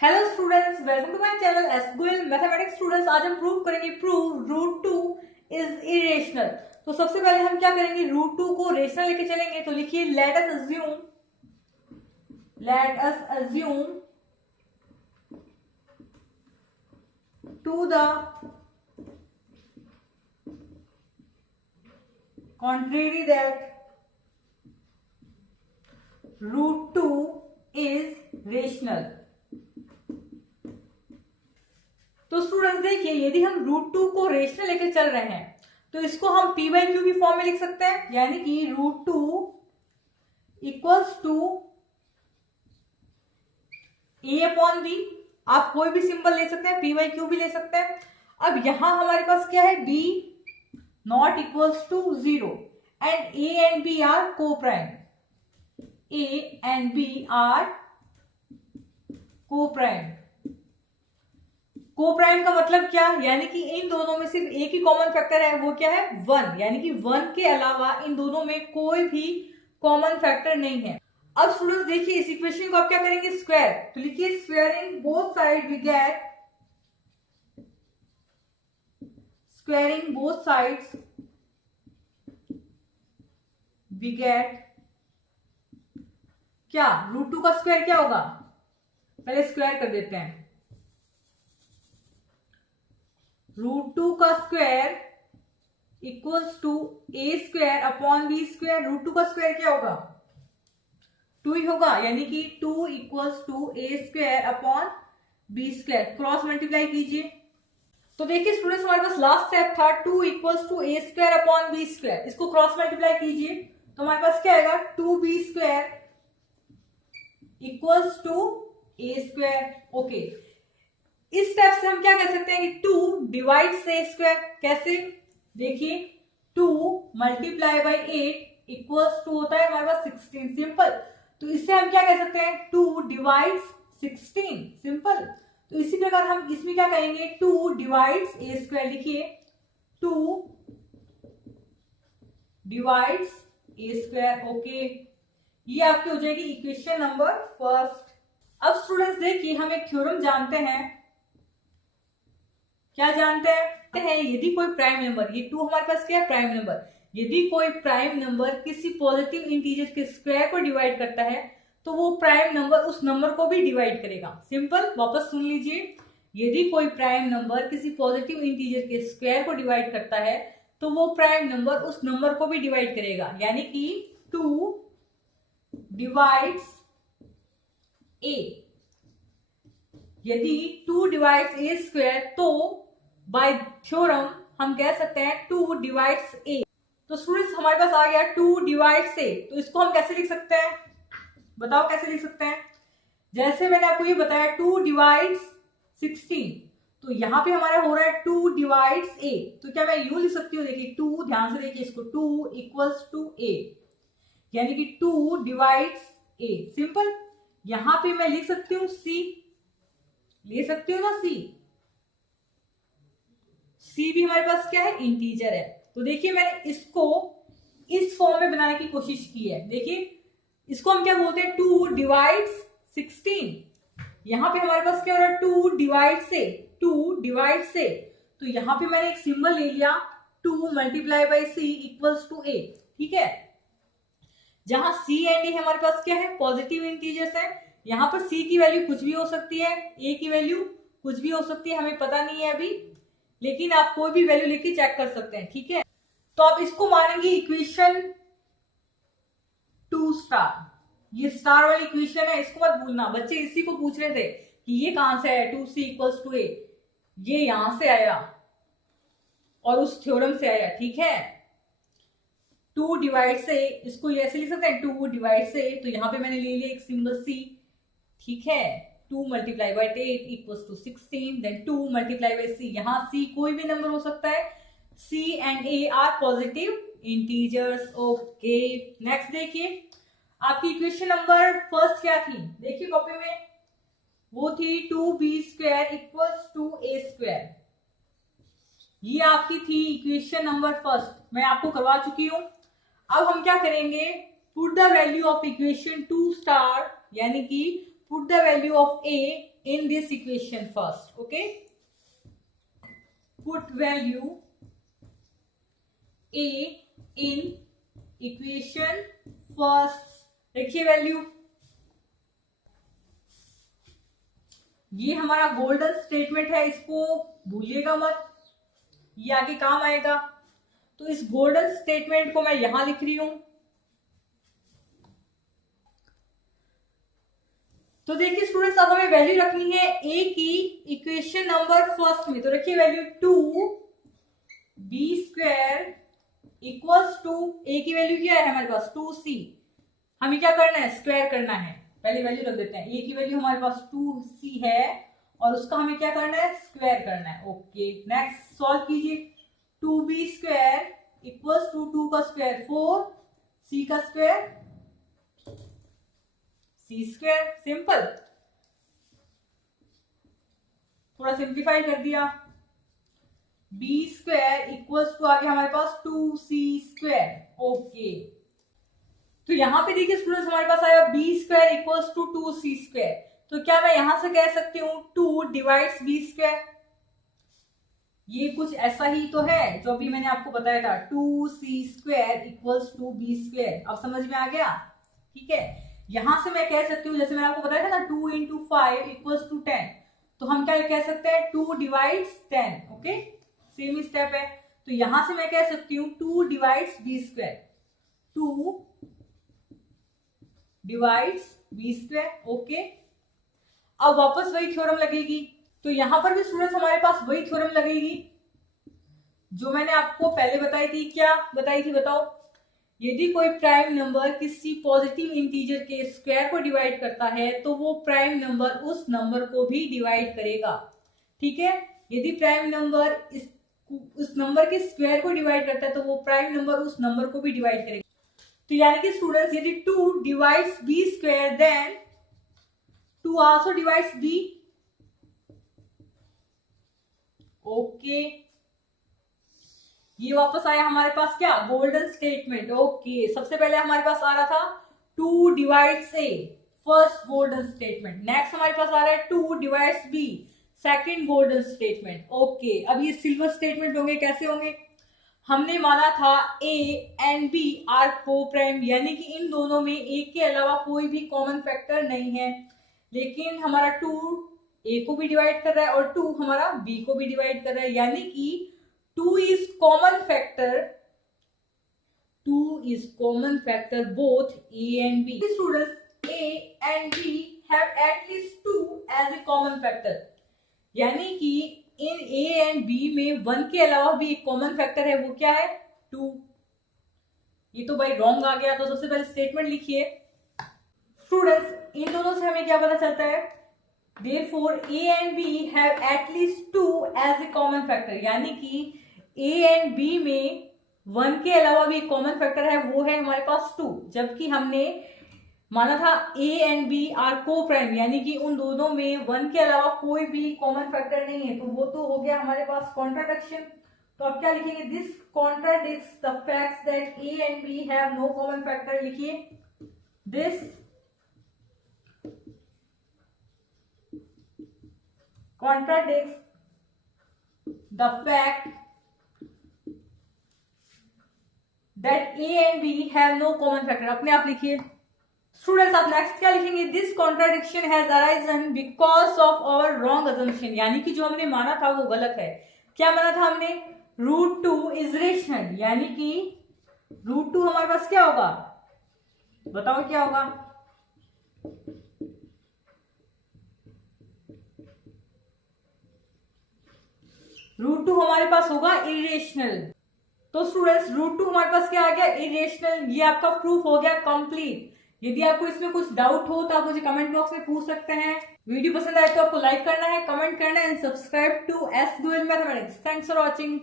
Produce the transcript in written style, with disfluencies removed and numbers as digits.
Hello students, welcome to my channel SQL mathematics students. आज हम prove करेंगे root two is irrational. तो सबसे पहले हम क्या करेंगे, रूट टू को रेशनल लेके चलेंगे। तो लिखिए let us assume to the contrary that root two is rational. तो स्टूडेंट्स देखिए, यदि हम रूट टू को रेशनल लेकर चल रहे हैं तो इसको हम पी बाई क्यू की फॉर्म में लिख सकते हैं, यानी कि root two equals to A upon B. आप कोई भी सिंबल ले सकते हैं, पी बाई क्यू भी ले सकते हैं। अब यहां हमारे पास क्या है, B not equals to 0 and A and B are coprime. A and B are coprime. Coprime का मतलब क्या, यानी कि इन दोनों में सिर्फ एक ही कॉमन फैक्टर है, वो क्या है 1, यानी कि 1 के अलावा इन दोनों में कोई भी कॉमन फैक्टर नहीं है। अब स्टूडेंट्स देखिए, इस इक्वेशन को आप क्या करेंगे, स्क्वायर। तो लिखिए squaring both side we get, squaring both sides we get क्या, रूट टू का स्क्वायर क्या होगा, पहले स्क्वायर कर देते हैं। रूट टू का square equals to A square upon B square. Root two का स्क्वायर क्या होगा, 2 ही होगा, यानी कि 2 equals to A square upon B square. Cross multiply कीजिए। तो देखिए स्टूडेंट्स, हमारे पास लास्ट स्टेप था 2 equals to A square upon B square. इसको क्रॉस मल्टीप्लाई कीजिए तो हमारे पास क्या आएगा, 2b square equals to A square. Okay, इस स्टेप से हम क्या कह सकते हैं कि 2 डिवाइड्स ए स्क्वायर। कैसे, देखिए 2 मल्टीप्लाई बाई 8 इक्वल्स टू होता है हमारे पास 16। सिंपल। तो इससे हम क्या कह सकते हैं, 2 डिवाइड्स 16। सिंपल। तो इसी प्रकार हम इसमें क्या कहेंगे, 2 डिवाइड्स ए स्क्वायर। लिखिए 2 डिवाइड्स ए स्क्वायर। ओके, ये आपकी हो जाएगी इक्वेशन नंबर फर्स्ट। अब स्टूडेंट्स देखिए, हम एक थ्योरम जानते हैं। क्या जानते हैं, यदि कोई प्राइम नंबर, ये 2 हमारे पास क्या है, प्राइम नंबर। यदि कोई प्राइम नंबर किसी पॉजिटिव इंटीजर के स्क्वायर को डिवाइड करता है तो वो प्राइम नंबर उस नंबर को भी डिवाइड करेगा। सिंपल, वापस सुन लीजिए, यदि कोई प्राइम नंबर किसी पॉजिटिव इंटीजर के स्क्वायर को डिवाइड करता है तो वो प्राइम नंबर उस नंबर को भी डिवाइड करेगा, यानी कि 2 डिवाइड्स ए। यदि 2 डिवाइड्स ए स्क्वायर तो बाय थ्योरम हम कह सकते हैं 2 डिवाइड्स ए। तो स्टूडेंट्स हमारे पास आ गया 2 डिवाइड्स ए। तो इसको हम कैसे लिख सकते हैं, बताओ कैसे लिख सकते हैं। जैसे मैंने आपको ये बताया 2 डिवाइड्स 16, तो यहां पे हमारा हो रहा है 2 डिवाइड्स ए। तो क्या मैं यूं लिख सकती हूँ, देखिए 2, ध्यान से देखिए इसको, 2 इक्वल्स टू ए, यानी कि 2 डिवाइड्स ए। सिंपल। यहां पे मैं लिख सकती हूँ सी, ले सकती हूँ ना सी। सी भी हमारे पास क्या है, इंटीजर है। तो देखिए मैंने इसको इस फॉर्म में बनाने की कोशिश की है। देखिए इसको हम क्या बोलते हैं, 2 डिवाइड्स 16। यहां पे हमारे पास क्या हो रहा है, 2 डिवाइड से, 2 डिवाइड से। तो यहां पे मैंने एक सिंबल ले लिया, 2 multiply by C equals to A. ठीक है, जहां सी एंड ए हमारे पास क्या है, पॉजिटिव इंटीजर्स है। यहां पर सी की वैल्यू कुछ भी हो सकती है, ए की वैल्यू कुछ भी हो सकती है, हमें पता नहीं है अभी, लेकिन आप कोई भी वैल्यू लेके चेक कर सकते हैं। ठीक है, तो आप इसको मानेंगे इक्वेशन 2 स्टार। ये स्टार वाली इक्वेशन है, इसको मत भूलना। बच्चे इसी को पूछ रहे थे कि ये कहां से आया 2c इक्वल्स टू ए, ये यहां से आया और उस थ्योरम से आया। ठीक है, 2 डिवाइड से, इसको ऐसे लिख सकते हैं 2 डिवाइड से। तो यहां पे मैंने ले लिया एक सिंबल सी। ठीक है, 2 multiply by 8 equals to 16, then 2 multiply by C. यहां सी कोई भी नंबर हो सकता है, C and A are positive integers. Okay, next देखिए आपकी इक्वेशन नंबर फर्स्ट क्या थी, देखिए कॉपी में, वो थी 2b square equals to A square. ये आपकी थी इक्वेशन नंबर फर्स्ट, मैं आपको करवा चुकी हूं। अब हम क्या करेंगे, put the value of equation 2 star, यानी कि put the value of a in this equation first. Okay, put value a in equation first. देखिए वैल्यू, ये हमारा गोल्डन स्टेटमेंट है, इसको भूलिएगा मत, ये आगे काम आएगा। तो इस गोल्डन स्टेटमेंट को मैं यहां लिख रही हूं। तो देखिए स्टूडेंट्स, अब हमें वैल्यू रखनी है ए की इक्वेशन नंबर फर्स्ट में। तो रखिए वैल्यू 2b² इक्वल्स टू, ए की वैल्यू क्या है हमारे पास 2c, हमें क्या करना है, स्क्वायर करना है। पहले वैल्यू रख देते हैं, ए की वैल्यू हमारे पास 2c है और उसका हमें क्या करना है, स्क्वायर करना है। ओके, नेक्स्ट सॉल्व कीजिए। 2b² इक्वल्स टू 2 का स्क्वायर 4, c का स्क्वायर c²। सिंपल, थोड़ा सिंप्लीफाई कर दिया। b² इक्वल्स टू आगे हमारे पास 2c²। ओके, तो यहां पे देखिए स्टूडेंट्स, हमारे पास आया b² इक्वल्स टू 2c²। तो क्या मैं यहां से कह सकती हूं 2 डिवाइड्स b²? ये कुछ ऐसा ही तो है जो अभी मैंने आपको बताया था, 2c² इक्वल्स टू b²। अब समझ में आ गया? ठीक है, यहां से मैं कह सकती हूँ, जैसे मैंने आपको बताया था ना 2 × 5 इक्वल्स टू 10, तो हम क्या कह सकते हैं 2 डिवाइड्स 10। ओके, सेम स्टेप है। तो यहां से मैं कह सकती हूँ 2 divides b², 2 divides b²। Okay, अब वापस वही थ्योरम लगेगी। तो यहां पर भी स्टूडेंट्स हमारे पास वही थ्योरम लगेगी जो मैंने आपको पहले बताई थी। क्या बताई थी बताओ? यदि कोई प्राइम नंबर किसी पॉजिटिव इंटीजर के स्क्वायर को डिवाइड करता है तो वो प्राइम नंबर उस नंबर को भी डिवाइड करेगा। ठीक है, यदि प्राइम नंबर उस नंबर के स्क्वायर को डिवाइड करता है तो वो प्राइम नंबर उस नंबर को भी डिवाइड करेगा। तो यानी कि स्टूडेंट्स, यदि 2 divides b² then 2 also divides b। Okay, ये वापस आया हमारे पास क्या, गोल्डन स्टेटमेंट। ओके, सबसे पहले हमारे पास आ रहा था 2 divides a, first golden statement. Next हमारे पास आ रहा है 2 divides b, second golden statement. Okay, अब ये सिल्वर स्टेटमेंट होंगे, कैसे होंगे? हमने माना था a and b are co-prime, यानी कि इन दोनों में एक के अलावा कोई भी कॉमन फैक्टर नहीं है, लेकिन हमारा 2 a को भी डिवाइड कर रहा है और 2 हमारा b को भी डिवाइड कर रहा है, यानी कि 2 is common factor, 2 is common factor both a and b. Students, a and b have at least 2 as a common factor, यानी कि इन a and b में 1 के अलावा भी एक कॉमन फैक्टर है, वो क्या है 2। ये तो भाई रॉन्ग आ गया, तो सबसे पहले स्टेटमेंट लिखिए। स्टूडेंट्स, इन दोनों से हमें क्या पता चलता है, therefore a and b have at least 2 as a common factor, यानी कि a and b में 1 के अलावा भी एक कॉमन फैक्टर है, वो है हमारे पास 2। जबकि हमने माना था a and b are co-prime, यानी कि उन दोनों में 1 के अलावा कोई भी कॉमन फैक्टर नहीं है, तो वो तो हो गया हमारे पास कॉन्ट्राडिक्शन। तो अब क्या लिखेंगे, this contradicts the facts that a and b have no common factor. लिखिए, this contradicts the fact that a and b have no common factor। अपने आप लिखिए। स्टूडेंट्स, आप नेक्स्ट क्या लिखेंगे, this contradiction has arisen because of our wrong assumption, यानी कि जो हमने माना था वो गलत है। क्या माना था हमने, √2 इज रेशनल, यानी कि √2 हमारे पास क्या होगा, बताओ क्या होगा? √2 हमारे पास होगा इरेशनल। तो स्टूडेंट्स, √2 हमारे पास क्या आ गया, इरेशनल। ये आपका प्रूफ हो गया कंप्लीट। यदि आपको इसमें कुछ डाउट हो तो आप मुझे कमेंट बॉक्स में पूछ सकते हैं। वीडियो पसंद आए तो आपको लाइक करना है, कमेंट करना है and subscribe to S Goyal mathematics. Thanks for watching.